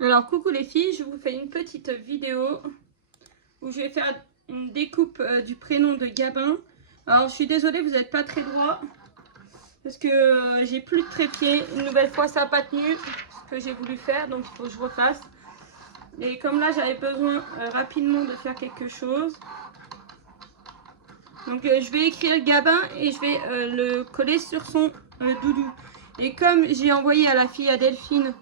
Alors coucou les filles, je vous fais une petite vidéo où je vais faire une découpe du prénom de Gabin. Alors je suis désolée, vous n'êtes pas très droit parce que j'ai plus de trépied. Une nouvelle fois ça n'a pas tenu ce que j'ai voulu faire, donc il faut que je refasse. Et comme là j'avais besoin rapidement de faire quelque chose, donc je vais écrire Gabin et je vais le coller sur son doudou. Et comme j'ai envoyé à la fille à Delphine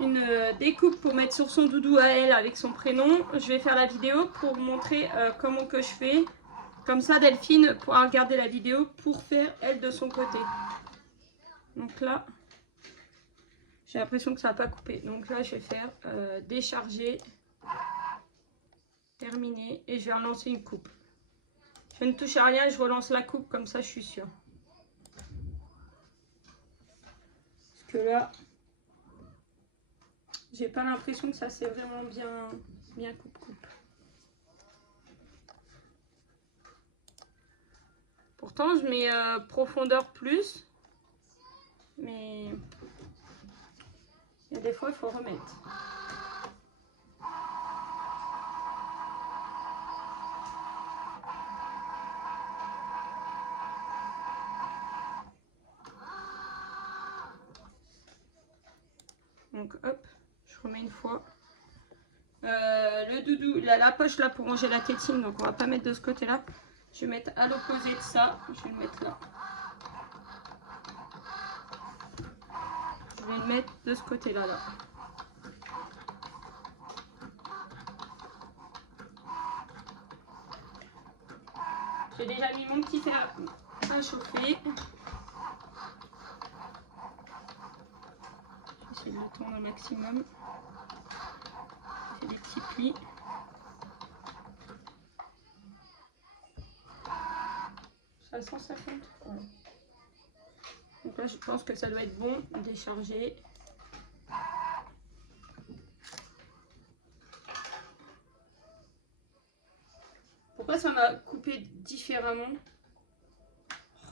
une découpe pour mettre sur son doudou à elle avec son prénom, je vais faire la vidéo pour vous montrer comment que je fais. Comme ça Delphine pourra regarder la vidéo pour faire elle de son côté. Donc là j'ai l'impression que ça n'a pas coupé, donc là je vais faire décharger, terminer, et je vais relancer une coupe. Je ne touche à rien, je relance la coupe, comme ça je suis sûre. Parce que là j'ai pas l'impression que ça c'est vraiment bien coupe-coupe. Pourtant je mets profondeur plus, mais il y a des fois il faut remettre. Donc hop, je remets une fois. Le doudou, la poche là pour ranger la tétine, donc on va pas mettre de ce côté là. Je vais mettre à l'opposé de ça, je vais le mettre là. Je vais le mettre de ce côté là. J'ai déjà mis mon petit fer à chauffer. J'essaie de le tourner au maximum. J'ai des petits plis. Ça 150. Ouais. Donc là je pense que ça doit être bon, décharger. Pourquoi ça m'a coupé différemment?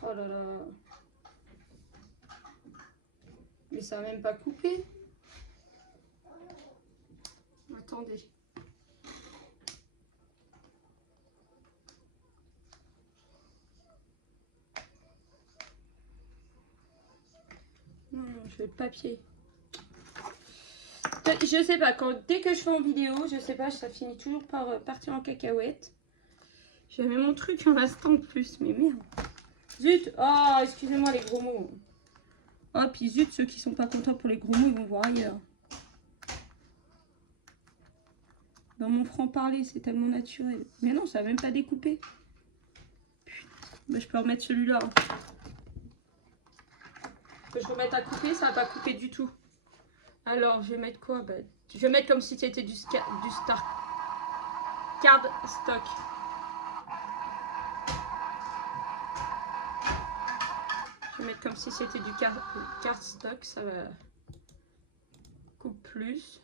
Oh là là. Mais ça n'a même pas coupé. Attendez. Non, je fais le papier. Je sais pas, dès que je fais en vidéo, je sais pas, ça finit toujours par partir en cacahuète. J'ai mis mon truc un instant de plus, mais merde. Zut, oh, excusez-moi les gros mots. Oh, puis zut, ceux qui sont pas contents pour les gros mots, ils vont voir ailleurs. Dans mon franc-parler, c'est tellement naturel. Mais non, ça va même pas découper. Putain, bah, je peux remettre celui-là. Que je remette à couper, ça va pas couper du tout. Alors, je vais mettre quoi? Bah, je vais mettre comme si c'était du Star Card Stock. Je vais mettre comme si c'était du card stock, ça va couper plus.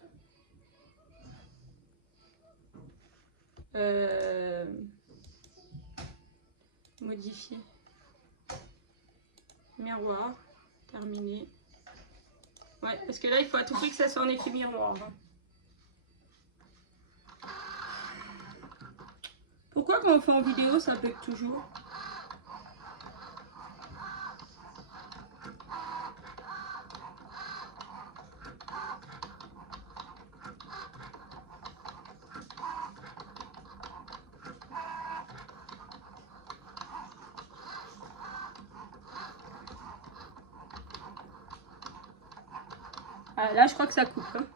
Modifier. Miroir. Terminé. Ouais, parce que là, il faut à tout prix que ça soit en effet miroir. Pourquoi quand on fait en vidéo, ça bug toujours? Ah, là, je crois que ça coupe. Hein.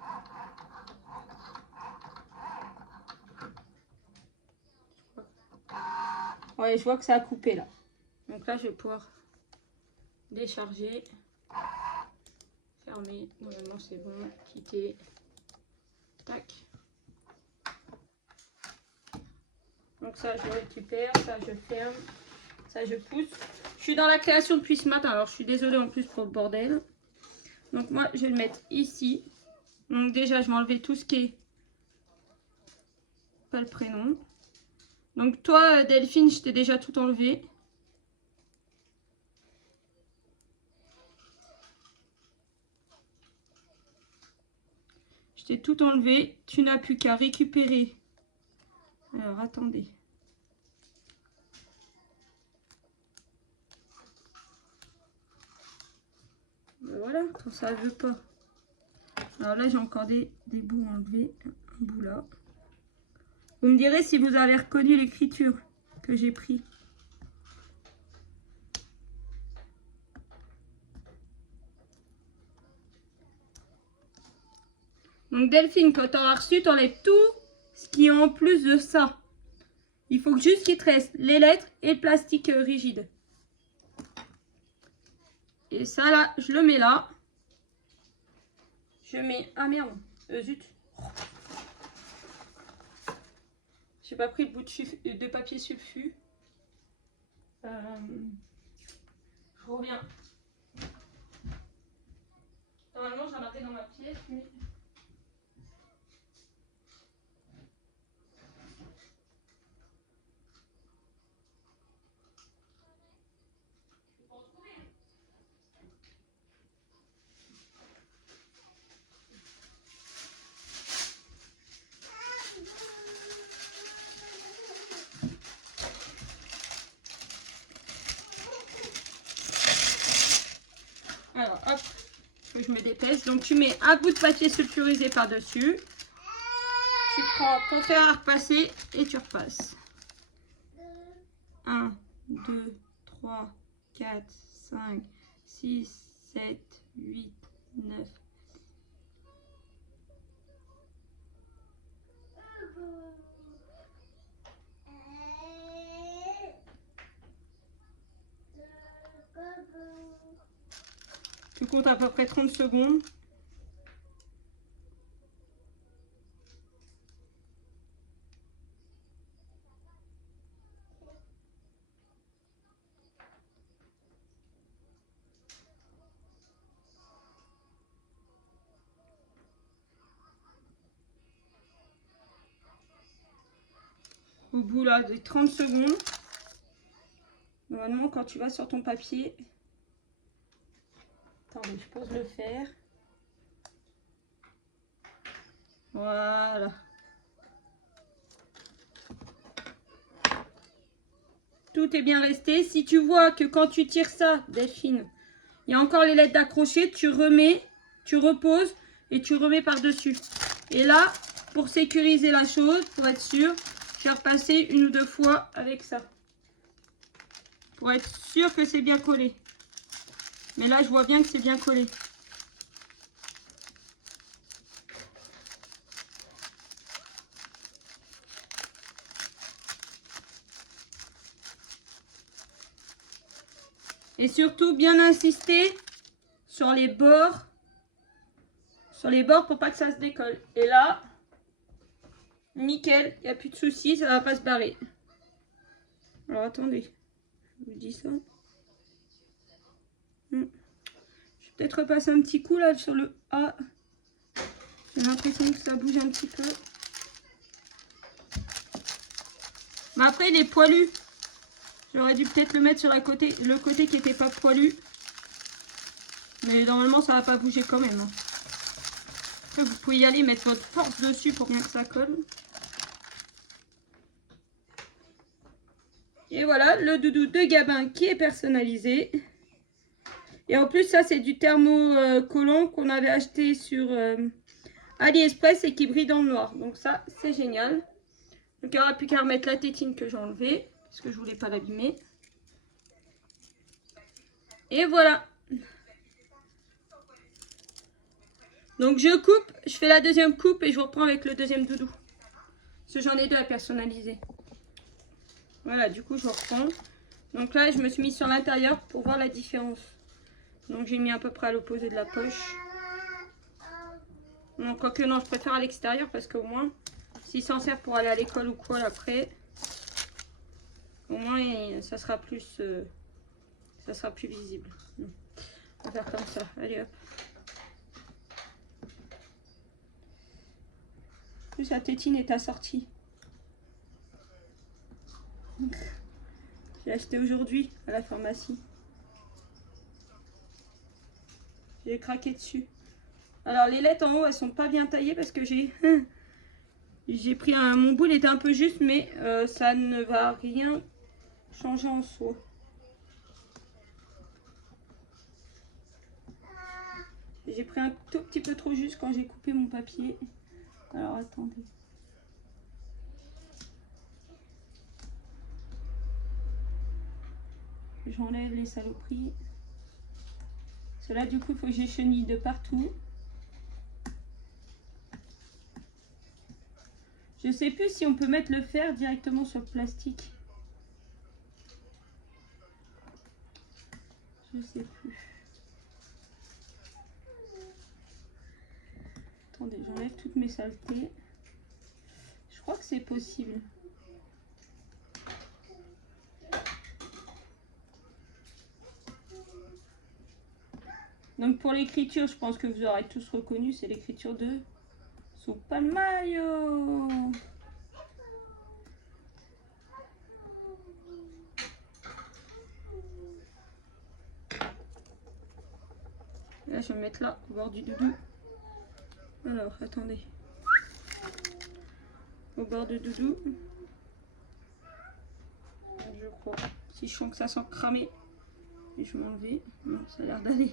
Ouais, je vois que ça a coupé là. Donc là, je vais pouvoir décharger. Fermer. Normalement, c'est bon. Quitter. Tac. Donc ça, je récupère. Ça, je ferme. Ça, je pousse. Je suis dans la création depuis ce matin. Alors, je suis désolée en plus pour le bordel. Donc moi, je vais le mettre ici. Donc déjà, je vais enlever tout ce qui est pas le prénom. Donc toi, Delphine, je t'ai déjà tout enlevé. Je t'ai tout enlevé. Tu n'as plus qu'à récupérer. Alors, attendez. Ben voilà, quand ça ne veut pas. Alors là, j'ai encore des bouts enlevés. Un bout là. Vous me direz si vous avez reconnu l'écriture que j'ai pris. Donc Delphine, quand tu auras reçu, tu enlèves tout ce qui est en plus de ça. Il faut juste qu'il te reste les lettres et le plastique rigide. Et ça là, je le mets là. Je mets... Ah merde, zut. J'ai pas pris le bout de papier sulfu. Je reviens. Normalement, j'en avais dans ma pièce, mais... Alors, hop, que je me dépêche. Donc, tu mets un bout de papier sulfurisé par-dessus. Tu prends ton fer à repasser et tu repasses. 1, 2, 3, 4, 5, 6, 7, 8, 9. Tu comptes à peu près 30 secondes. Au bout là des 30 secondes, normalement quand tu vas sur ton papier, attendez, je pose le fer. Voilà. Tout est bien resté. Si tu vois que quand tu tires ça, Delphine, il y a encore les lettres d'accrocher, tu remets, tu reposes et tu remets par-dessus. Et là, pour sécuriser la chose, pour être sûr, je vais repasser une ou deux fois avec ça. Pour être sûr que c'est bien collé. Mais là, je vois bien que c'est bien collé. Et surtout, bien insister sur les bords. Sur les bords pour pas que ça se décolle. Et là, nickel, il n'y a plus de soucis, ça va pas se barrer. Alors attendez, je vous dis ça. Je vais peut-être repasser un petit coup là sur le A. J'ai l'impression que ça bouge un petit peu. Mais après il est poilu. J'aurais dû peut-être le mettre sur le côté qui n'était pas poilu. Mais normalement ça va pas bouger quand même. Après, vous pouvez y aller, mettre votre force dessus pour bien que ça colle. Et voilà, le doudou de Gabin qui est personnalisé. Et en plus, ça, c'est du thermocollant qu'on avait acheté sur AliExpress et qui brille dans le noir. Donc ça, c'est génial. Donc il n'y aura plus qu'à remettre la tétine que j'ai enlevée, parce que je voulais pas l'abîmer. Et voilà. Donc je coupe, je fais la deuxième coupe et je vous reprends avec le deuxième doudou. Parce que j'en ai deux à personnaliser. Voilà, du coup, je reprends. Donc là, je me suis mis sur l'intérieur pour voir la différence. Donc j'ai mis à peu près à l'opposé de la poche. Donc quoique non, je préfère à l'extérieur parce qu'au moins, s'il s'en sert pour aller à l'école ou quoi après, au moins ça sera plus visible. On va faire comme ça. Allez hop. En plus la tétine est assortie. J'ai acheté aujourd'hui à la pharmacie. J'ai craqué dessus. Alors les lettres en haut, elles sont pas bien taillées parce que j'ai pris mon boule était un peu juste, mais ça ne va rien changer en soi. J'ai pris un tout petit peu trop juste quand j'ai coupé mon papier. Alors attendez. J'enlève les saloperies. Cela du coup il faut que j'échenille de partout. Je sais plus si on peut mettre le fer directement sur le plastique. Je sais plus. Attendez, j'enlève toutes mes saletés. Je crois que c'est possible. Donc pour l'écriture, je pense que vous aurez tous reconnu, c'est l'écriture de Super Mario. Là, je vais me mettre là, au bord du doudou. Alors, attendez. Au bord du doudou. Je crois. Si je sens que ça sent cramé, et je vais m'enlever. Non, ça a l'air d'aller.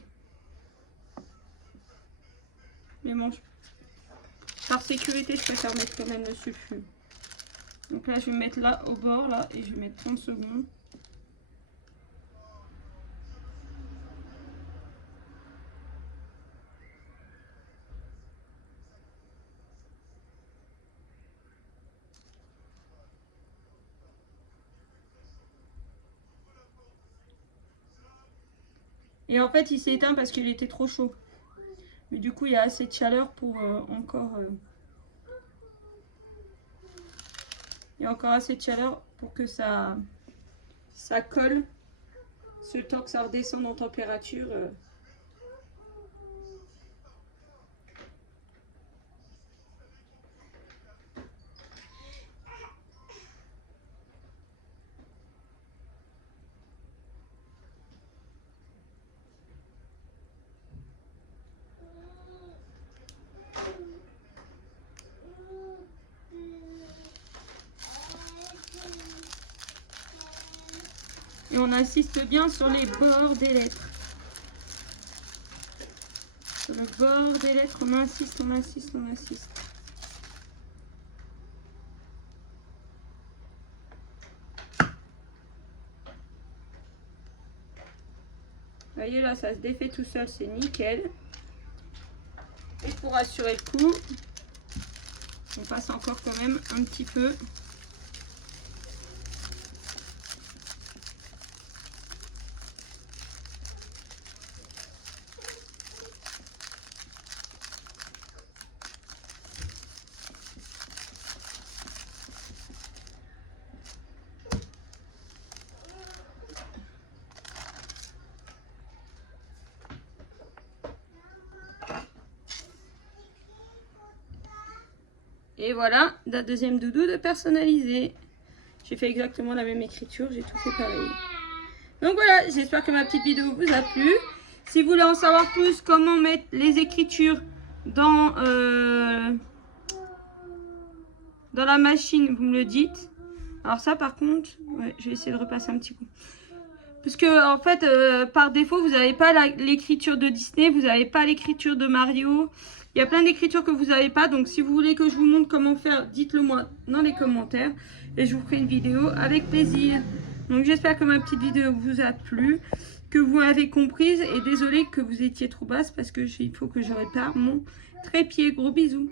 Mais bon, par sécurité, je préfère mettre quand même le sulfure. Donc là, je vais me mettre là, au bord, là, et je vais mettre 30 secondes. Et en fait, il s'est éteint parce qu'il était trop chaud. Mais du coup, il y a assez de chaleur pour encore... il y a encore assez de chaleur pour que ça colle. Ce temps que ça redescende en température. Et on insiste bien sur les bords des lettres. Sur le bord des lettres, on insiste, on insiste, on insiste. Vous voyez là, ça se défait tout seul, c'est nickel. Et pour assurer le coup, on passe encore quand même un petit peu. Et voilà, la deuxième doudou de personnaliser. J'ai fait exactement la même écriture, j'ai tout fait pareil. Donc voilà, j'espère que ma petite vidéo vous a plu. Si vous voulez en savoir plus, comment mettre les écritures dans la machine, vous me le dites. Alors ça par contre, ouais, je vais essayer de repasser un petit coup. Parce que en fait, par défaut, vous n'avez pas l'écriture de Disney, vous n'avez pas l'écriture de Mario. Il y a plein d'écritures que vous n'avez pas. Donc si vous voulez que je vous montre comment faire, dites-le moi dans les commentaires. Et je vous ferai une vidéo avec plaisir. Donc j'espère que ma petite vidéo vous a plu, que vous avez comprise. Et désolé que vous étiez trop basse parce que il faut que je répare mon trépied. Gros bisous.